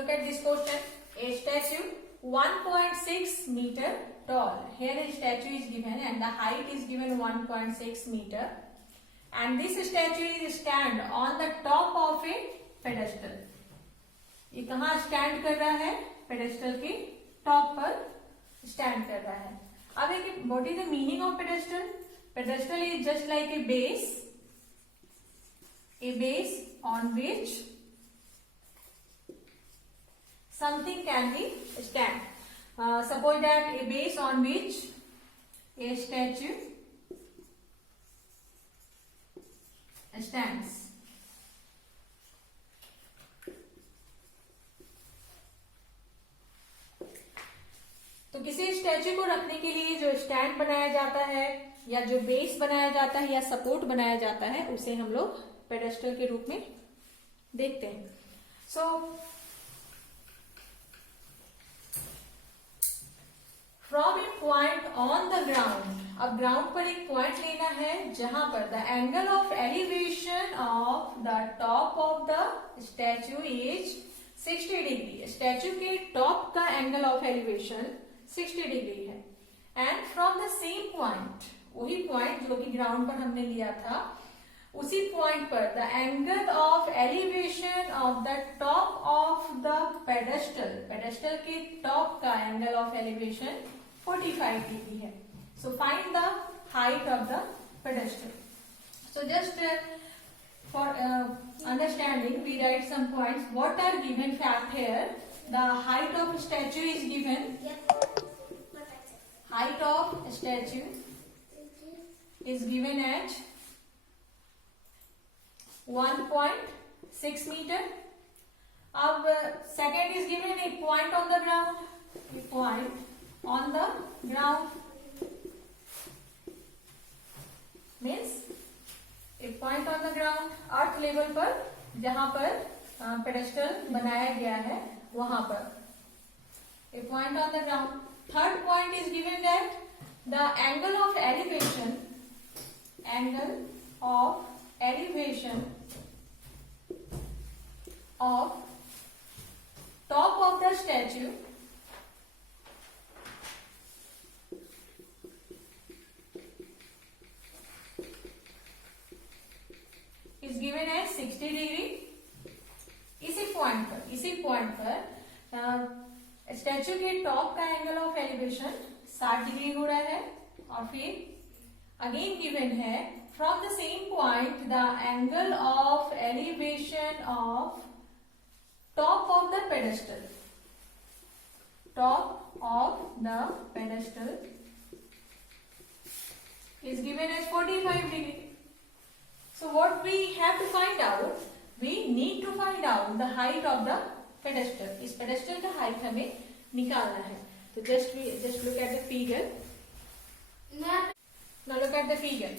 look at this question. A statue 1.6 meter tall. Here a statue is given and the height is given 1.6 meter. And this statue is stand on the top of a pedestal. ये कहाँ स्टैंड कर रहा है? पेडेस्टल के टॉप पर स्टैंड कर रहा है. अब एक what is the meaning of pedestal? Pedestal is just like a base on which something can be stand. Suppose that a base on which a statue stands. तो किसी स्टैचू को रखने के लिए जो स्टैंड बनाया जाता है या जो बेस बनाया जाता है या सपोर्ट बनाया जाता है उसे हम लोग पेडेस्टल के रूप में देखते हैं. So from A point on the ground, अब ग्राउंड पर एक पॉइंट लेना है जहां पर the angle of elevation of the top of the statue is 60 degree. Statue के टॉप का एंगल ऑफ एलिवेशन 60 डिग्री है. And from the same point, वही पॉइंट जो कि ग्राउंड पर हमने लिया था, उसी पॉइंट पर the angle of elevation of the top of the pedestal, pedestal के टॉप का एंगल ऑफ एलिवेशन 45 डिग्री है. So find the height of the pedestal. So just for understanding, we write some points. What are given fact here? The height of statue is given. Height of statue is given at 1.6 meter. अब second is given a point on the ground. A point on the ground means एक point on the ground, earth level पर जहां पर pedestal बनाया गया है वहां पर a point on the ground. Third point is given that the angle of elevation, angle of elevation of top of the statue is given as 60 degree. इसी point पर स्टैचू के टॉप का एंगल ऑफ एलिवेशन 60 डिग्री हो रहा है. और फिर again given है from the same point the angle of elevation of top of the pedestal, top of the pedestal is given as 45 degree. So what we have to find out? We need to find out the height of the pedestal. इस pedestal का height हमें निकालना है. तो just look at the figure. Now look at the figure.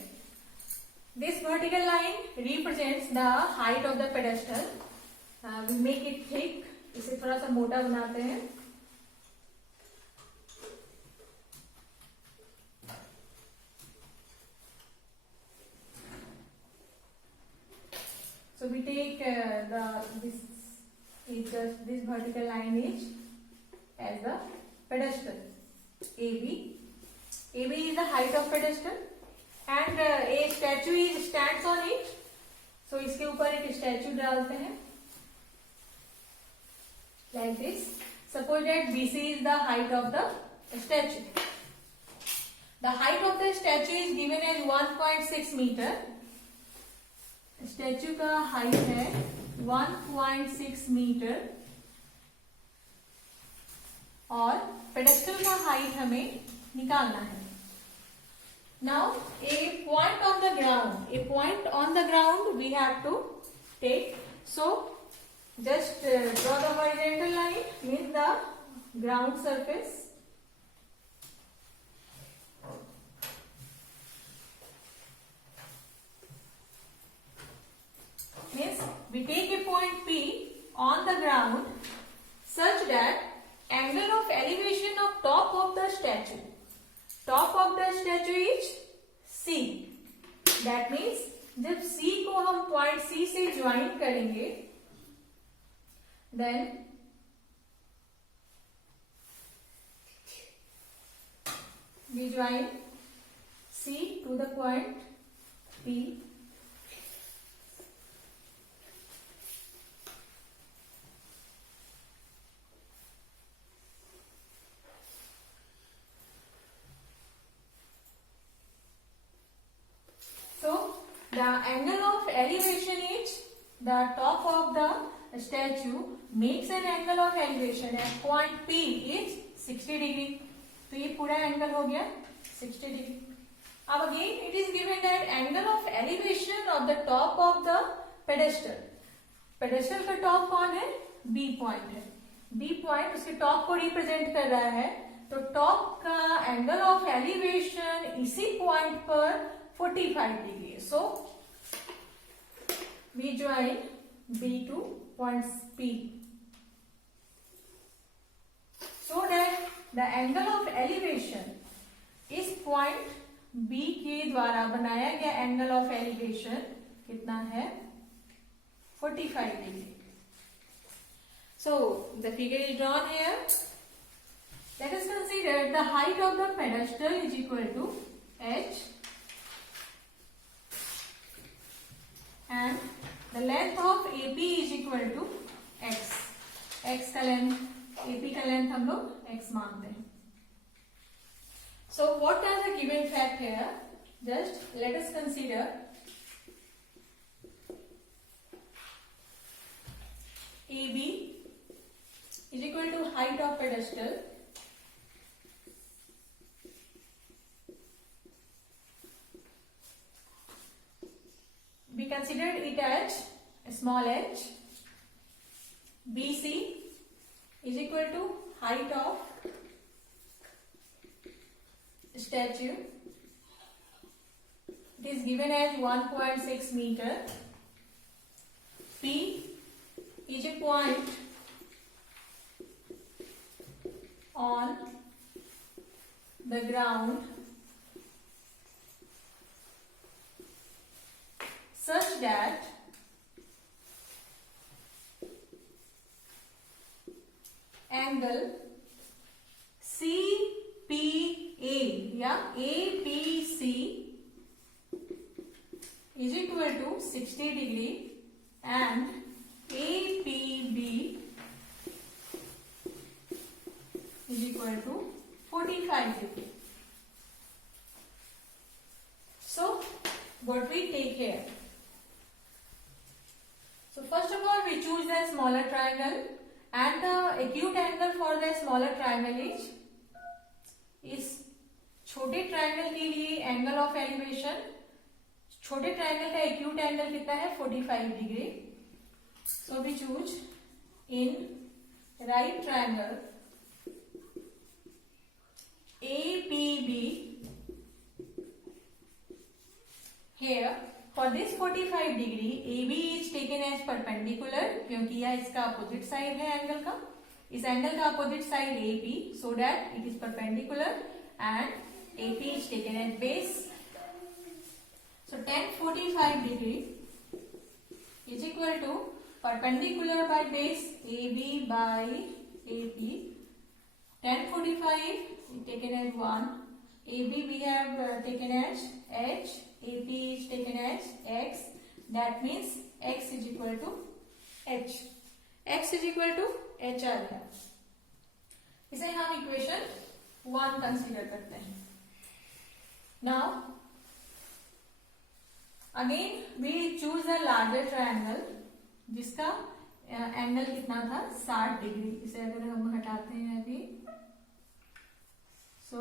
This vertical line represents the height of the pedestal. We make it thick. इसे थोड़ा सा मोटा बनाते हैं. So we take this vertical line is as the pedestal AB. AB is the height of pedestal and a statue stands on it. So इसके ऊपर एक statue डालते हैं like this. Suppose that BC is the height of the statue. The height of the statue is given as 1.6 meter. Statue का हाइट है 1.6 मीटर और पेडेस्टल का हाइट हमें निकालना है. Now a point on the ground we have to take. So just draw the horizontal line means the ground surface. Means we take a point P on the ground such that angle of elevation of top of the statue is C. That means जब C को हम point C से ज्वाइन करेंगे then we join C to the point P. So the angle of elevation is the top of the statue makes an angle of elevation at point P is 60 degree. तो ये पूरा एंगल हो गया 60 डिग्री. अब again it is given that angle of elevation of the top of the pedestal. Pedestal का top कौन है? B point है. बी पॉइंट उसके टॉप को रिप्रेजेंट कर रहा है. तो टॉप का एंगल ऑफ एलिवेशन इसी पॉइंट पर 45 डिग्री है. So we join B to point P so that the angle of elevation इस point B के द्वारा बनाया गया angle of elevation कितना है? 45 degree. So the figure is drawn here. Let us consider the height of the pedestal is equal to h and the length of AP is equal to x. x का length AP का लेंथ हम लोग x मानते हैं. So what are the given fact here? Just let us consider AB is equal to height of pedestal we considered it as small h. BC is equal to height of statue. It is given as 1.6 meter. P is a point on the ground such that angle CPA या APC is equal to 60 degree and APB is equal to 45 degree. So what we take here? So first of all we choose the smaller triangle. And the acute angle for the smaller triangle is इस छोटे triangle के लिए angle of elevation छोटे triangle का acute angle कितना है 45 degree. So we choose in right triangle APB here. For this 45 degree, AB is taken as perpendicular क्योंकि यह इसका अपोजिट साइड है एंगल का. इस एंगल का opposite side AP, so that it is perpendicular and AP is taken as base. So tan 45 degree is equal to perpendicular by base AB by AP. Tan 45 is taken as 1. AB we have taken as h. AP is taken as x. That means x is equal to h. x is equal to h आ गया. इसे हम इक्वेशन 1 कंसीडर करते हैं. Now again we choose a larger triangle जिसका एंगल कितना था 60 डिग्री. इसे अगर हम हटाते हैं अभी so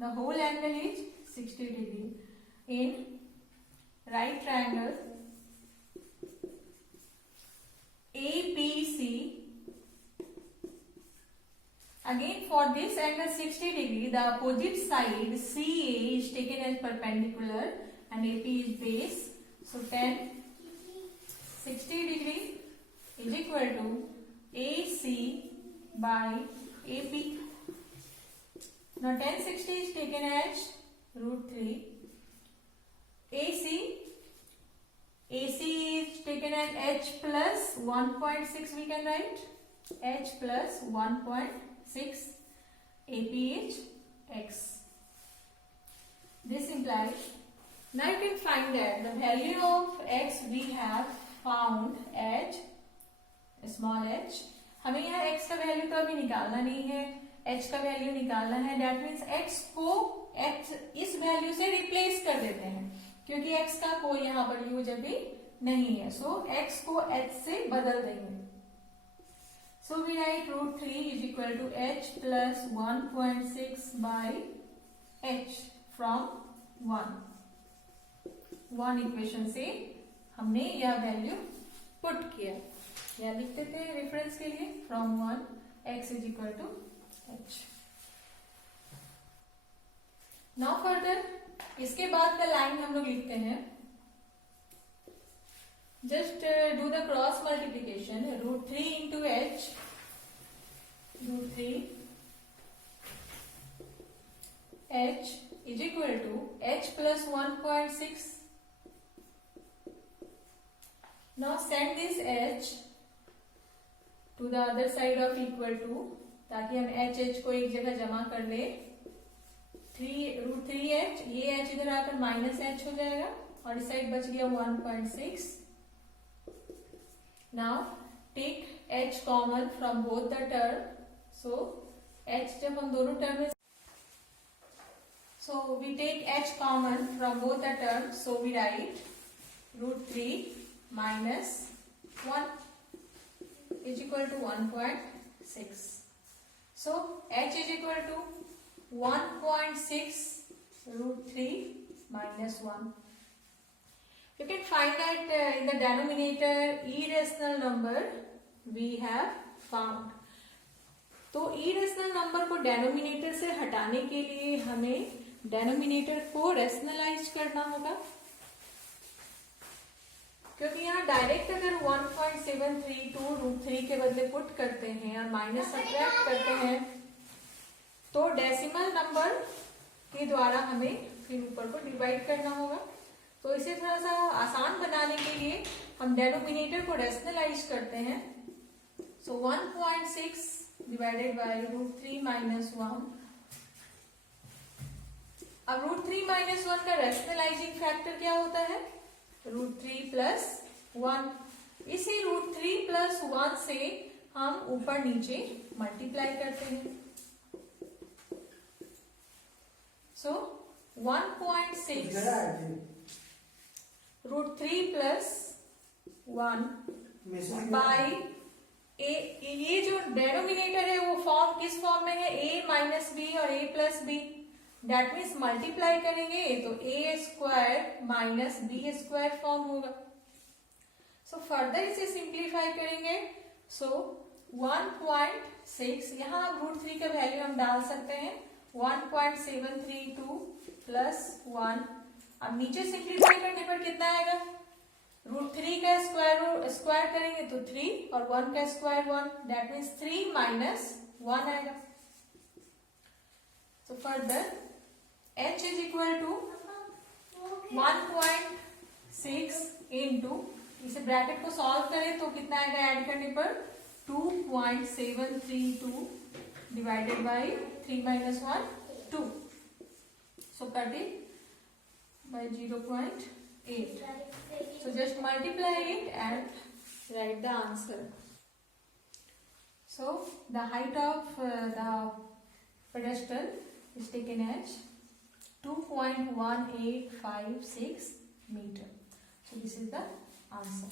the whole angle is 60 degree. In right triangle APC, again for this angle 60 degree, the opposite side CA is taken as perpendicular and AP is base. So tan 60 degree is equal to AC by AP. Now tan 60 is taken as √3. AC is taken as h plus 1.6 we can write h plus 1.6 AP is x. This implies, now you can find that the value of x we have found at small h. हमें यहाँ x का वैल्यू तो अभी निकालना नहीं है, h का वैल्यू निकालना है. दैट मीन्स x को x इस वैल्यू से रिप्लेस कर देते हैं क्योंकि x का कोई यहाँ पर यूज अभी नहीं है. सो x को h से बदल देंगे. So we write √3 is equal to h plus 1.6 by h from 1 equation से हमने यह वैल्यू पुट किया. या लिख देते हैं रेफरेंस के लिए from 1 x is equal to h. Now further इसके बाद का लाइन हम लोग लिखते हैं. Just do the cross multiplication. √3 into h, √3 h is equal to h plus 1.6. Now send this h to the other side of equal to, ताकि हम h को एक जगह जमा कर ले. √3h, ये h इधर आकर माइनस h हो जाएगा और इस साइड बच गया 1.6. Now take h common from both the term. So h जब हम दोनों टर्म में, so we take h common from both the terms. So we write √3 minus 1 is equal to 1.6. So h is equal to 1.6 √3 minus 1. You can find that in the denominator irrational number we have found. तो irrational number को डेनोमिनेटर से हटाने के लिए हमें डेनोमिनेटर को रेशनलाइज करना होगा, क्योंकि यहाँ डायरेक्ट अगर 1.732 √3 के बदले पुट करते हैं और माइनस सब्ट्रैक्ट करते हैं तो डेसिमल नंबर के द्वारा हमें फिर ऊपर को डिवाइड करना होगा. तो इसे थोड़ा सा आसान बनाने के लिए हम डेनोमिनेटर को रेशनलाइज करते हैं. सो 1.6 डिवाइडेड बाय √3 माइनस 1. अब √3 माइनस 1 का रेशनलाइजिंग फैक्टर क्या होता है? √3 प्लस 1. इसी √3 प्लस 1 से हम ऊपर नीचे मल्टीप्लाई करते हैं. सो 1.6 √3 प्लस 1 बाई ए. ये जो डेनोमिनेटर है वो फॉर्म किस फॉर्म में है? a माइनस बी और a plus B. That means multiply करेंगे तो a square minus B square form होगा. सो फर्दर इसे सिंप्लीफाई करेंगे. सो 1.6 यहाँ अब √3 का वैल्यू हम डाल सकते हैं 1.732 प्लस 1. अब नीचे सिंप्लीफाई करने पर कितना आएगा? √3 का स्क्वायर करेंगे तो 3 और 1 का स्क्वायर 1. दैट मीन्स 3 माइनस 1 आएगा. So further h is equal to 1.6 into, इसे ब्रैकेट को सॉल्व करें तो कितना आएगा ऐड करने पर? 2.732 divided by 3 minus 1 2. So cut it by 0.8. So just multiply it and write the answer. So the height of the pedestal is taken as 2.1856 meter. So this is the answer.